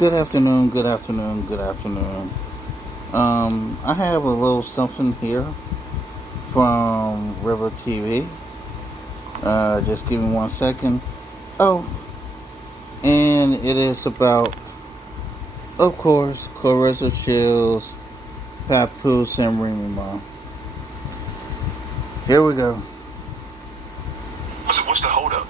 Good afternoon, good afternoon, good afternoon. I have a little something here from River TV. Just give me 1 second. Oh, and it is about, of course, Clarissa Shelids, Papoose, and Remy Ma. Here we go. What's the holdup?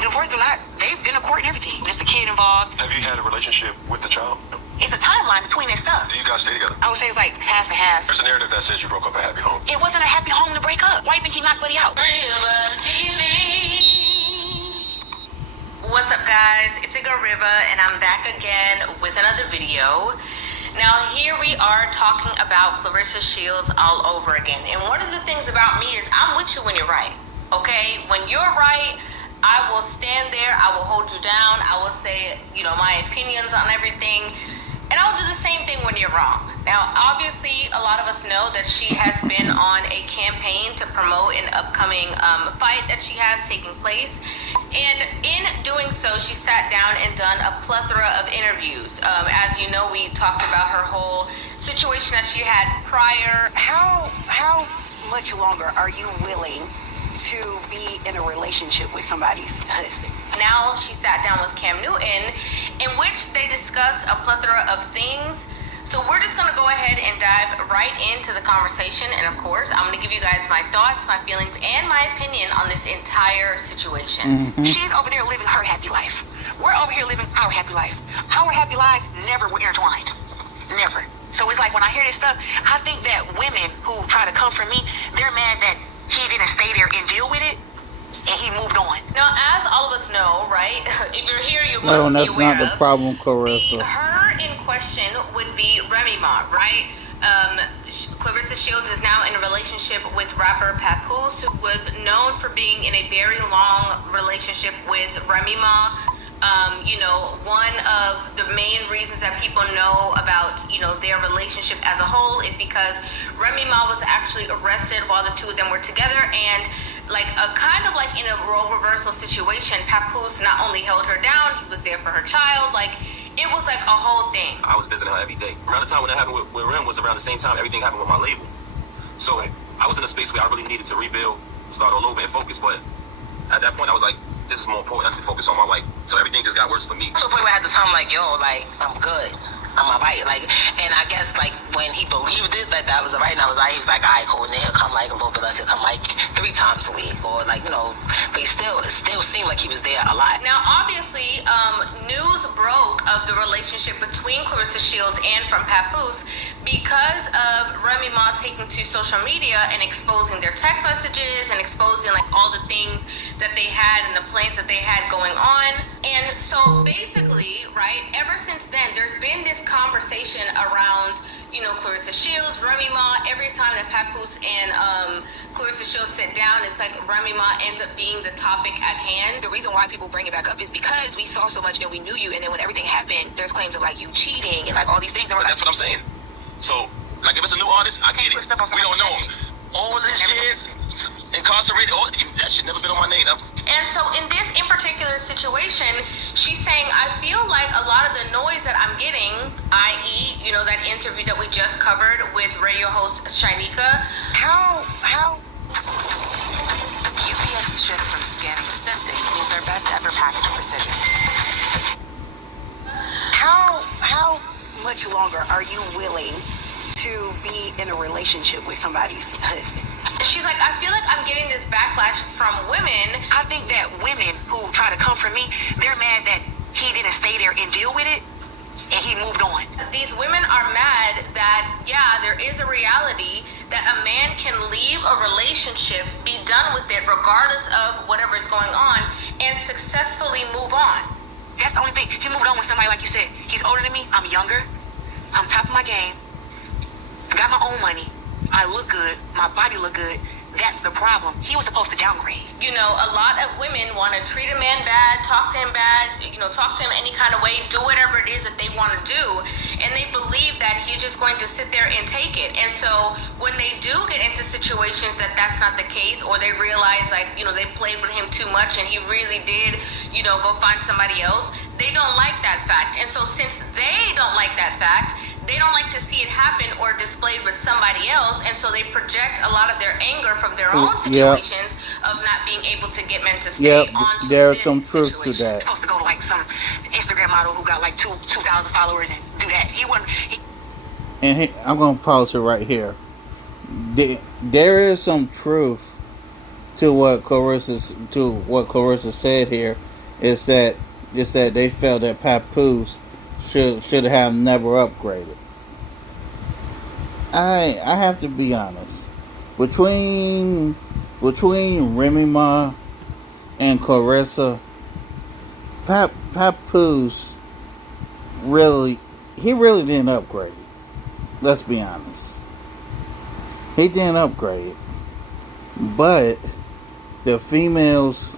Divorce or not, they've been to court and everything. There's a kid involved. Have you had a relationship with the child? It's a timeline between that stuff. Do you guys stay together? I would say it's like half and half. There's a narrative that says you broke up a happy home. It wasn't a happy home to break up. Why do you think he knocked Buddy out? River TV. What's up, guys? It's your girl River, and I'm back again with another video. Now, here we are talking about Clarissa Shelids all over again. And one of the things about me is I'm with you when you're right, okay? When you're right, I will stand there, I will hold you down, I will say, my opinions on everything, and I'll do the same thing when you're wrong. Now, obviously, a lot of us know that she has been on a campaign to promote an upcoming fight that she has taking place, and in doing so, she sat down and done a plethora of interviews. As you know, we talked about her whole situation that she had prior. How much longer are you willing to be in a relationship with somebody's husband? Now she sat down with Cam Newton, in which they discussed a plethora of things. So we're just going to go ahead and dive right into the conversation. And of course, I'm going to give you guys my thoughts, my feelings, and my opinion on this entire situation. She's over there living her happy life. We're over here living our happy life. Our happy lives never were intertwined. Never. So it's like when I hear this stuff, I think that women who try to come for me, they're mad that he didn't stay there and deal with it, and he moved on. Now, as all of us know, right, if you're here, you must No, be that's aware not the problem, Clarissa. her in question would be Remy Ma, right? Clarissa Shelids is now in a relationship with rapper Papoose, who was known for being in a very long relationship with Remy Ma. One of the main reasons that people know about, their relationship as a whole is because Remy Ma was actually arrested while the two of them were together, and kind of like in a role reversal situation, Papoose not only held her down, he was there for her child, it was like a whole thing. I was visiting her every day. Around the time when that happened with Rim was around the same time everything happened with my label. So I was in a space where I really needed to rebuild, start all over and focus, but at that point I was like, this is more important. I need to focus on my wife. So everything just got worse for me. So the point where I had to tell him, I'm good. I'm alright. And I guess, when he believed it, that was alright, and he was like, alright, cool, and then he'll come, a little bit less. He'll come, 3 times a week, or, but it still seemed like he was there a lot. Now, obviously, news broke of the relationship between Clarissa Shelids and from Papoose because of Remy Ma taking to social media and exposing their text messages and exposing, all the things that they had and the plans that they had going on. And so, basically, right, ever since then, there's been this conversation around, Clarissa Shelids, Remy Ma. Every time that Papoose and Clarissa Shelids sit down, it's like Remy Ma ends up being the topic at hand. The reason why people bring it back up is because we saw so much and we knew you, and then when everything happened, there's claims of you cheating and all these things. And That's what I'm saying. So, if it's a new artist, I get it. We don't know him. All these years incarcerated, that should never been on my name. And so in this in particular situation, she's saying, I feel like a lot of the noise that I'm getting, i.e., that interview that we just covered with radio host Shinika. How? UPS shift from scanning to sensing means our best ever package precision. How much longer are you willing to be in a relationship with somebody's husband? She's like, I feel like I'm getting this backlash from women. I think that women who try to come for me, they're mad that he didn't stay there and deal with it, and he moved on. These women are mad that, there is a reality that a man can leave a relationship, be done with it regardless of whatever is going on, and successfully move on. That's the only thing. He moved on with somebody, like you said. He's older than me. I'm younger. I'm top of my game. Got my own money. I look good. My body look good. That's the problem. He was supposed to downgrade. A lot of women want to treat a man bad, talk to him bad, talk to him any kind of way, do whatever it is that they want to do. And they believe that he's just going to sit there and take it. And so when they do get into situations that that's not the case, or they realize they played with him too much and he really did, go find somebody else, they don't like that fact. And so since they don't like that fact, they don't like to see it happen or displayed with somebody else, and so they project a lot of their anger from their own situations of not being able to get men to stay onto there's this some truth situation. to that. Supposed to go to like some Instagram model who got like 2,000 followers and do that. He wouldn't. And I'm gonna pause it right here. There is some truth to what Clarissa said here. Is that they felt that Papoose should have never upgraded. I have to be honest. Between Remy Ma and Clarissa, Papoose really didn't upgrade. Let's be honest. He didn't upgrade. But the females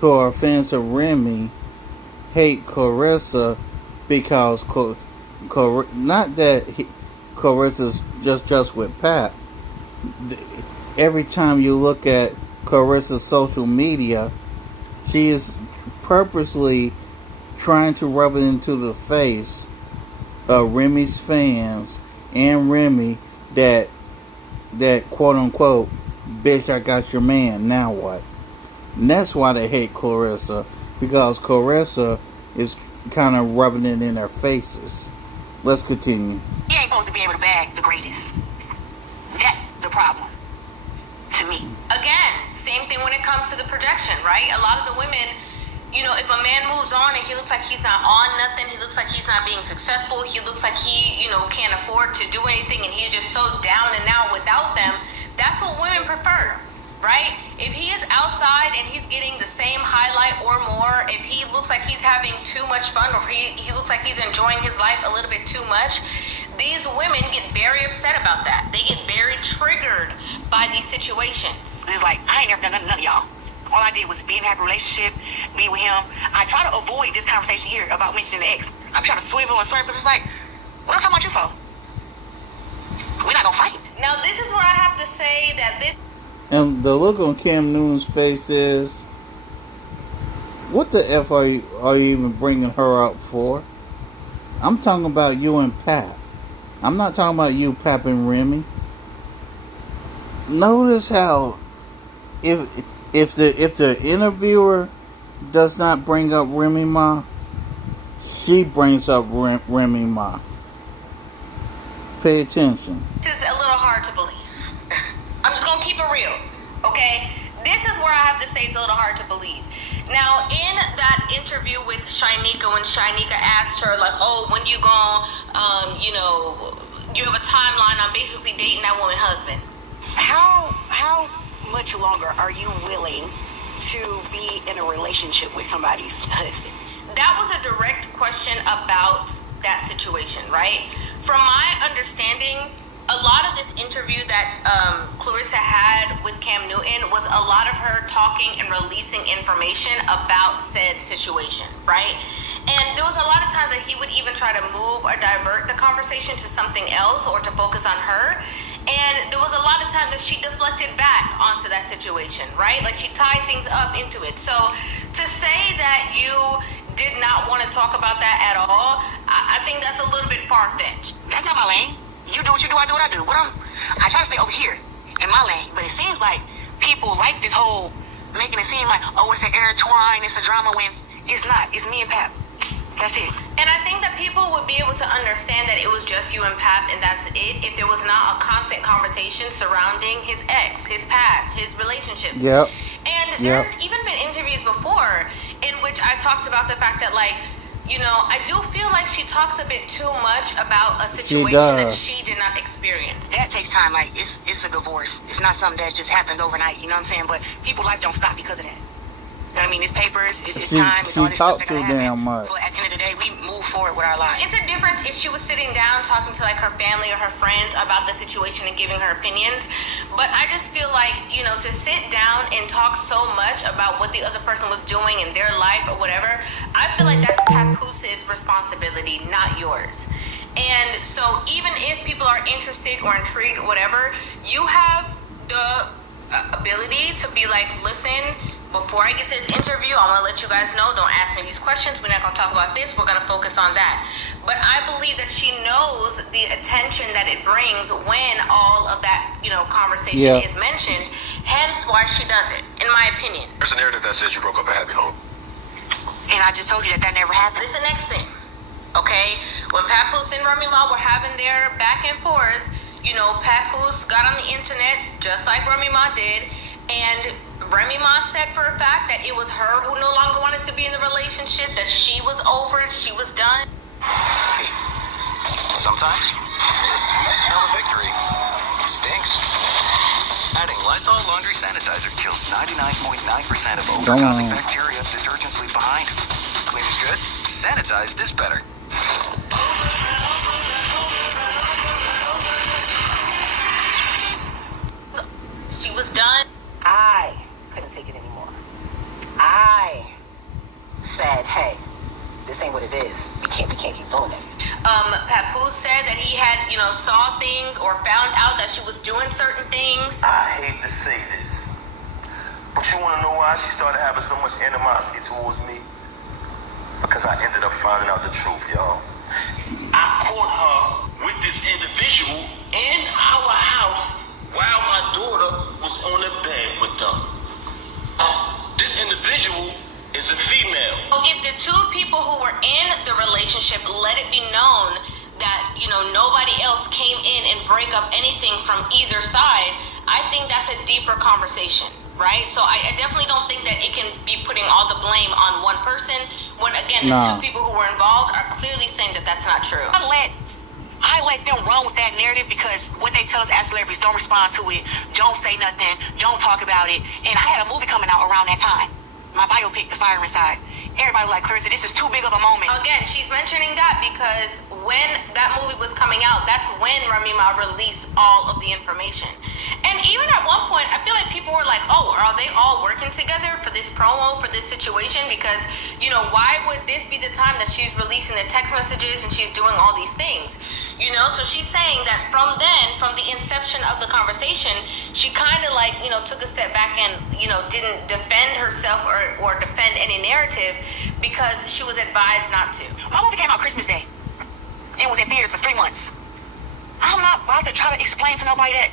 who are fans of Remy hate Clarissa because not that Clarissa's just with Pat. Every time you look at Clarissa's social media, she is purposely trying to rub it into the face of Remy's fans and Remy that quote unquote, bitch, I got your man, now what? And that's why they hate Clarissa, because Clarissa is kind of rubbing it in their faces. Let's continue. He ain't supposed to be able to bag the greatest. That's the problem. To me. Again, same thing when it comes to the projection, right? A lot of the women, you know, if a man moves on and he looks like he's not on nothing, he looks like he's not being successful, he looks like he, you know, can't afford to do anything and he's just so down and out without them, that's what women prefer, right? If he is outside and he's getting the same highlight or more, if he looks like he's having too much fun or he looks like he's enjoying his life a little bit too much, these women get very upset about that. They get very triggered by these situations. It's like, I ain't never done none of y'all. All I did was be in a happy relationship, be with him. I try to avoid this conversation here about mentioning the ex. I'm trying to swivel and swerve, because it's like, what am I talking about you for? We're not gonna fight. Now, this is where I have to say that this... And the look on Cam Newton's face is, what the F are you even bringing her up for? I'm talking about you and Pap. I'm not talking about you, Pap and Remy. Notice how if the interviewer does not bring up Remy Ma, she brings up Remy Ma. Pay attention. This is a little hard to believe. I'm just gonna keep it real, okay? This is where I have to say it's a little hard to believe. Now, in that interview with Shinika, when Shinika asked her, like, oh, when you gonna, you know, you have a timeline on basically dating that woman's husband. How much longer are you willing to be in a relationship with somebody's husband? That was a direct question about that situation, right? From my understanding, a lot of this interview that Clarissa had with Cam Newton was a lot of her talking and releasing information about said situation, right? And there was a lot of times that he would even try to move or divert the conversation to something else or to focus on her. And there was a lot of times that she deflected back onto that situation, right? Like she tied things up into it. So to say that you did not want to talk about that at all, I think that's a little bit far-fetched. That's not my lane. You do what you do, I do what I do. I try to stay over here in my lane, but it seems like people like this whole making it seem like, oh, it's an intertwine, it's a drama, when it's not. It's me and Pap. That's it. And I think that people would be able to understand that it was just you and Pap and that's it if there was not a constant conversation surrounding his ex, his past, his relationships. Yep. And there's even been interviews before in which I talked about the fact that, like, you know, I do feel like she talks a bit too much about a situation that she did not experience. That takes time. Like, it's a divorce. It's not something that just happens overnight, you know what I'm saying? But people's life don't stop because of that. You know what I mean? It's papers, it's time, it's all this stuff that gotta happen. But at the end of the day, we move forward with our lives. It's a difference if she was sitting down talking to, like, her family or her friends about the situation and giving her opinions. But I just feel like, you know, to sit down and talk so much about what the other person was doing in their life or whatever, I feel like that's Papooses' responsibility, not yours. And so even if people are interested or intrigued or whatever, you have the ability to be like, listen, before I get to this interview, I want to let you guys know, don't ask me these questions. We're not going to talk about this. We're going to focus on that. But I believe that she knows the attention that it brings when all of that, conversation is mentioned. Hence why she does it, in my opinion. There's a narrative that says you broke up a happy home. And I just told you that never happened. This is the next thing, okay? When Papoose and Remy Ma were having their back and forth, Papoose got on the internet just like Remy Ma did, and Remy Ma said for a fact that it was her who no longer wanted to be in the relationship, that she was over it, she was done. Sometimes, the sweet smell of victory stinks. Adding Lysol laundry sanitizer kills 99.9% of odor-causing bacteria detergents leave behind. Clean is good, sanitized is better. She was done. I couldn't take it anymore. I said, hey, this ain't what it is. We can't keep doing this. Papoose said that he had, saw things or found out that she was doing certain things. I hate to say this, but you want to know why she started having so much animosity towards me? Because I ended up finding out the truth, y'all. I caught her with this individual in our house while my daughter was on the bed with them. This individual is a female. So if the two people who were in the relationship let it be known that, nobody else came in and break up anything from either side, I think that's a deeper conversation, right? So I definitely don't think that it can be putting all the blame on one person when, again, the two people who were involved are clearly saying that that's not true. I let them run with that narrative because what they tell us as celebrities, don't respond to it, don't say nothing, don't talk about it. And I had a movie coming out around that time. My biopic, The Fire Inside. Everybody was like, Clarissa, this is too big of a moment. Again, she's mentioning that because when that movie was coming out, that's when Remy Ma released all of the information. And even at one point, I feel like people were like, oh, are they all working together for this promo, for this situation? Because, why would this be the time that she's releasing the text messages and she's doing all these things? So she's saying that from the inception of the conversation, she kind of took a step back and, didn't defend herself or defend any narrative because she was advised not to. My movie came out Christmas Day. It was in theaters for 3 months. I'm not about to try to explain to nobody that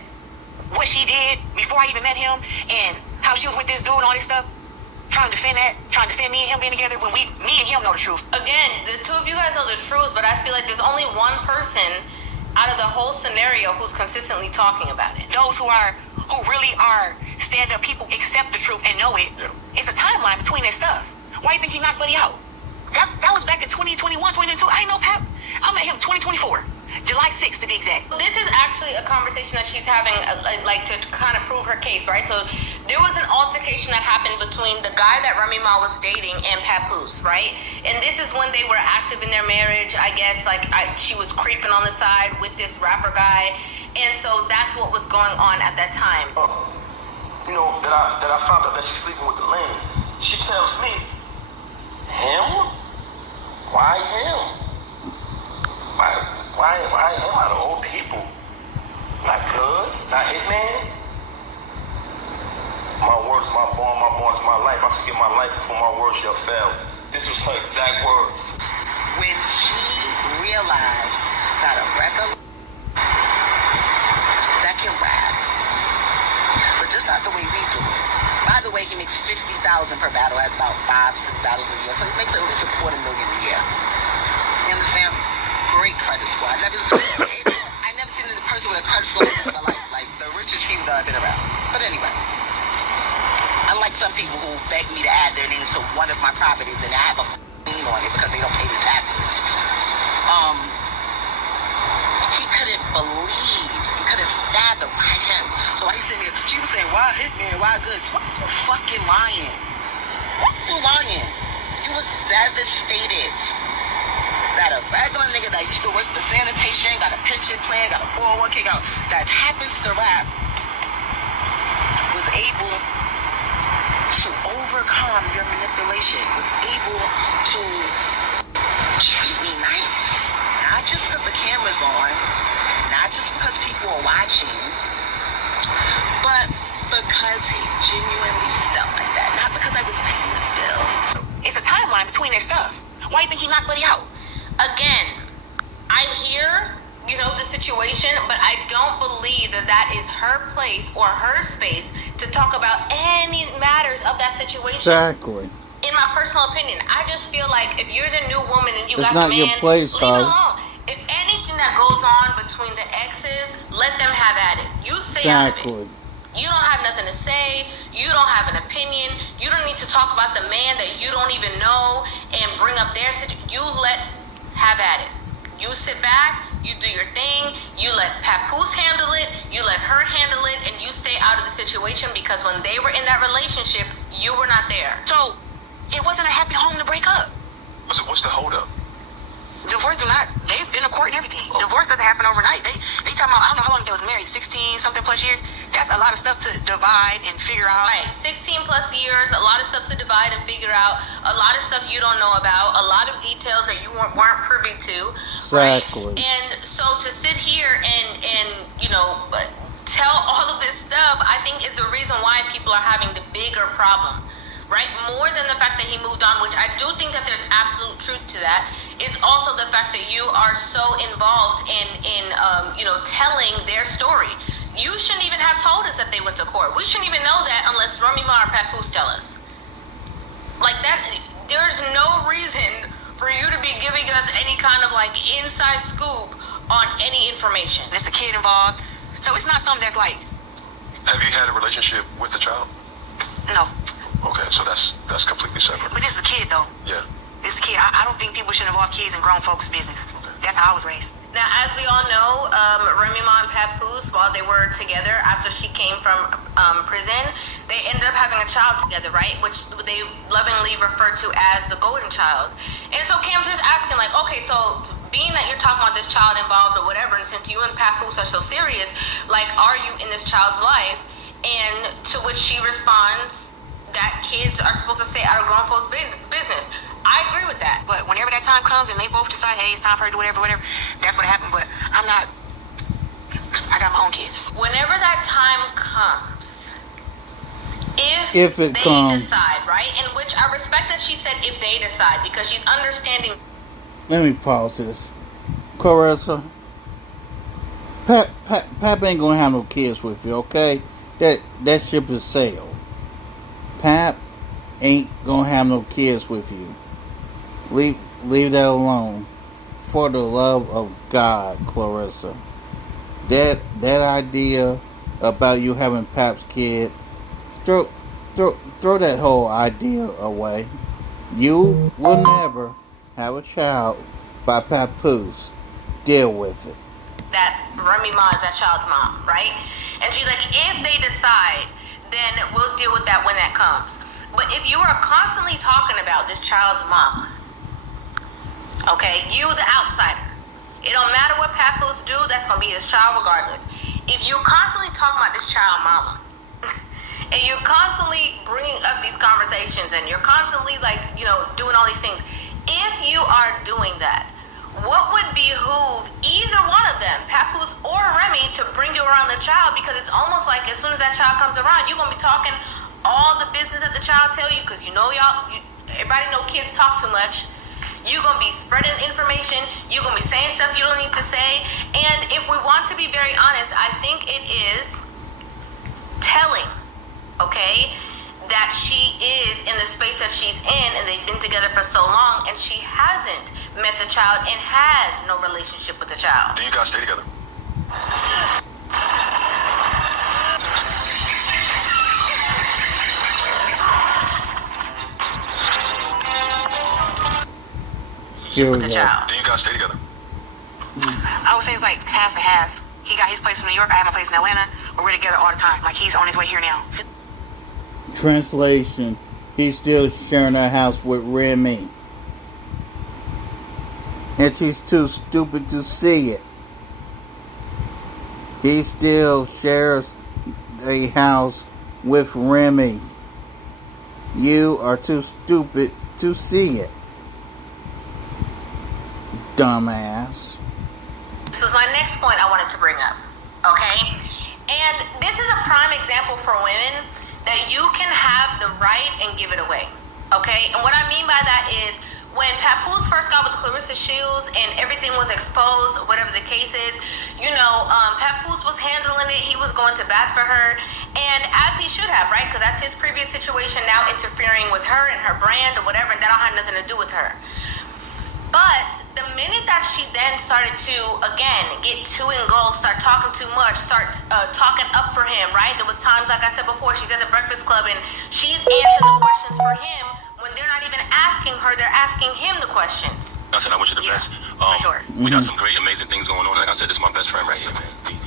what she did before I even met him and how she was with this dude and all this stuff. Trying to defend me and him being together when me and him know the truth. Again, the two of you guys know the truth, but I feel like there's only one person out of the whole scenario who's consistently talking about it. Those who really are stand-up people accept the truth and know it. Yeah. It's a timeline between that stuff. Why do you think he knocked Buddy out? That was back in 2021, 2022. I ain't know Pap. I met him 2024. July 6th to be exact. This is actually a conversation that she's having, to kind of prove her case, right? So there was an altercation that happened between the guy that Remy Ma was dating and Papoose, right? And this is when they were active in their marriage. I guess, she was creeping on the side with this rapper guy. And so that's what was going on at that time. That I found out that she's sleeping with the lane. She tells me, him? Why him? Why him out of all people? Not Cuz? Not Hitman? My word is my bond is my life. I should give my life before my word shall fail. This was her exact words. When she realized that a record that can rap, but just not the way we do it. By the way, he makes $50,000 per battle, has about 5-6 battles a year, so he makes at least $250,000 a year. You understand? Great credit score. I never seen a person with a credit score in my life, like the richest people that I've been around. But anyway, unlike some people who beg me to add their name to one of my properties and I have a lien on it because they don't pay the taxes. He couldn't believe, he couldn't fathom why him. So why he said me, she was saying, why Hitman, why Goods? Why you fucking lying? Why you lying? You was devastated that a regular nigga that used to work for sanitation, got a pension plan, got a 401k, that happens to rap, was able to overcome your manipulation, was able to treat me nice. Not just because the camera's on, not just because people are watching, but because he genuinely felt like that. Not because I between their stuff. Why do you think he knocked Buddy out? Again, I hear, the situation, but I don't believe that is her place or her space to talk about any matters of that situation. Exactly. In my personal opinion, I just feel like if you're the new woman and you It's got not the man, your place, leave it alone. If anything that goes on between the exes, let them have at it. You stay out of it. You don't have nothing to say. You don't have an opinion. You don't need to talk about the man that you don't even know and bring up their situation. You have at it. You sit back. You do your thing. You let Papoose handle it. You let her handle it, and you stay out of the situation because when they were in that relationship, you were not there. So it wasn't a happy home to break up. What's the holdup? Divorce they've been to court and everything. Oh. Divorce doesn't happen overnight. They talking about, I don't know how long they was married, 16 something plus years. That's a lot of stuff to divide and figure out. Right, 16 plus years, a lot of stuff to divide and figure out, a lot of stuff you don't know about, a lot of details that you weren't privy to. Exactly. Right? And so to sit here and tell all of this stuff, I think is the reason why people are having the bigger problem. Right? More than the fact that he moved on, which I do think that there's absolute truth to that. It's also the fact that you are so involved in telling their story. You shouldn't even have told us that they went to court. We shouldn't even know that unless Remy Ma or Papoose tell us. Like that, there's no reason for you to be giving us any kind of inside scoop on any information. There's a kid involved, so it's not something that's like. Have you had a relationship with the child? No. Okay, so that's completely separate. But this is a kid, though. Yeah. This is a kid. I don't think people should involve kids in grown folks' business. Okay. That's how I was raised. Now, as we all know, Remy Ma and Papoose, while they were together after she came from prison, they ended up having a child together, right? Which they lovingly refer to as the golden child. And so Cam's just asking, okay, so being that you're talking about this child involved or whatever, and since you and Papoose are so serious, are you in this child's life? And to which she responds that kids are supposed to stay out of grown folks' business. I agree with that. But whenever that time comes and they both decide, hey, it's time for her to do whatever, that's what happened. But I got my own kids. Whenever that time comes, if they decide, right? In which I respect that she said if they decide, because she's understanding. Let me pause this. Clarissa, Pap ain't gonna have no kids with you, okay? That ship is sailed. Pap ain't gonna have no kids with you. Leave that alone. For the love of God, Clarissa. That idea about you having Pap's kid, throw that whole idea away. You will never have a child by Papoose. Deal with it. That Remy Ma is that child's mom, right? And she's like, if they decide, then we'll deal with that when that comes. But if you are constantly talking about this child's mama, okay, you the outsider, it don't matter what Papoose do, that's going to be his child regardless. If you're constantly talking about this child mama, and you're constantly bringing up these conversations, and you're constantly doing all these things, if you are doing that, what would behoove either one of them, Papoose or Remy, to bring you around the child? Because it's almost like as soon as that child comes around, you're going to be talking all the business that the child tell you, because everybody know kids talk too much. You're going to be spreading information. You're going to be saying stuff you don't need to say. And if we want to be very honest, I think it is telling, okay, that she is in the space that she's in, and they've been together for so long, and she hasn't met the child and has no relationship with the child. Do you guys stay together? With the child. Do you guys stay together? I would say it's like half and half. He got his place in New York, I have my place in Atlanta, but we're together all the time. He's on his way here now. Translation, he's still sharing a house with Remy. And she's too stupid to see it. He still shares a house with Remy. You are too stupid to see it. Dumbass. This is my next point I wanted to bring up. Okay? And this is a prime example for women that you can have the right and give it away. Okay? And what I mean by that is when Papoose first got with Clarissa Shelids and everything was exposed, whatever the case is, Papoose was handling it. He was going to bat for her, and as he should have, right? Because that's his previous situation, now interfering with her and her brand or whatever, and that don't have nothing to do with her. But the minute that she then started to, again, get too engulfed, start talking too much, start talking up for him, right? There was times, like I said before, she's at the Breakfast Club and she's answering the questions for him when they're not even asking her, they're asking him the questions. I said I wish you the best. For sure. We got some great, amazing things going on. Like I said, this is my best friend right here, man.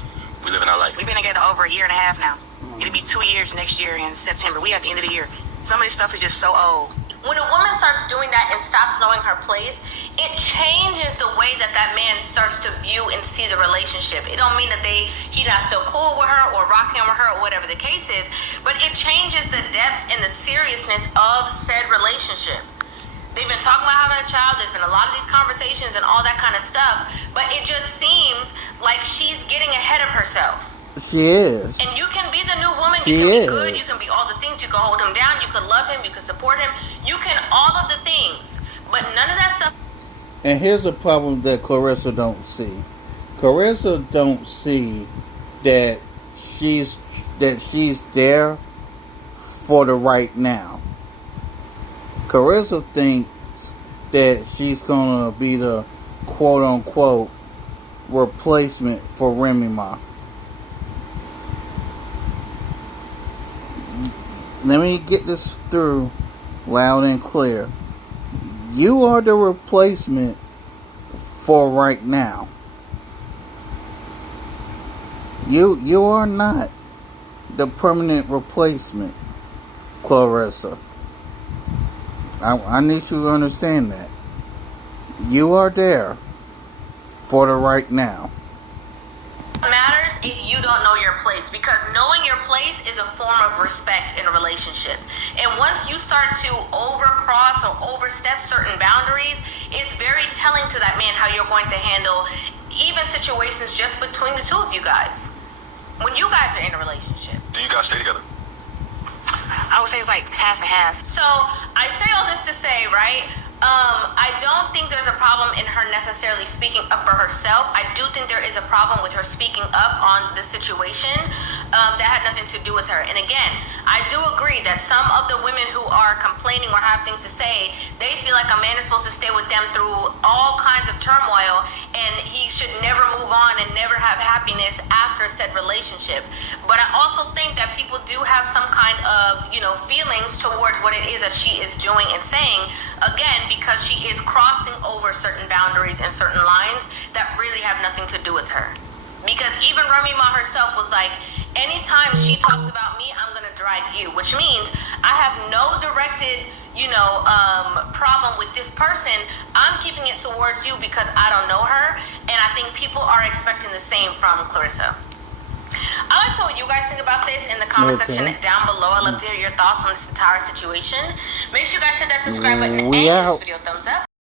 We living our life. We've been together over a year and a half now. It'll be 2 years next year in September. We at the end of the year. Some of this stuff is just so old. When a woman starts doing that and stops knowing her place, it changes the way that man starts to view and see the relationship. It don't mean that he not still cool with her or rocking with her or whatever the case is, but it changes the depths and the seriousness of said relationship. They've been talking about having a child. There's been a lot of these conversations and all that kind of stuff, but it just seems like she's getting ahead of herself. She is. And you can be the new woman. She you can is. be good. You can be all the things. You can hold him down. You can love him. You can support him. You can all of the things. But none of that stuff. And here's a problem that Clarissa don't see. Clarissa don't see that she's there for the right now. Clarissa thinks that she's gonna be the quote unquote replacement for Remy Ma. Let me get this through loud and clear. You are the replacement for right now. You are not the permanent replacement, Clarissa. I need you to understand that. You are there for the right now. Matters if you don't know your place, because knowing your place is a form of respect in a relationship. And once you start to overcross or overstep certain boundaries, it's very telling to that man how you're going to handle even situations just between the two of you guys. When you guys are in a relationship. Do you guys stay together? I would say it's like half and half. So I say all this to say, right? I don't think there's a problem in her necessarily speaking up for herself. I do think there is a problem with her speaking up on the situation that had nothing to do with her. And again, I do agree that some of the women who are complaining or have things to say, they feel like a man is supposed to stay with them through all kinds of turmoil and he should never move on and never have happiness after said relationship. But I also think that people do have some kind of, feelings towards what it is that she is doing and saying, again, because she is crossing over certain boundaries and certain lines that really have nothing to do with her. Because even Remy Ma herself was like, anytime she talks about me, I'm going to drag you, which means I have no directed, problem with this person. I'm keeping it towards you because I don't know her, and I think people are expecting the same from Clarissa. I'd like to know what you guys think about this in the comment section down below. I'd love to hear your thoughts on this entire situation. Make sure you guys hit that subscribe button and give this video a thumbs up.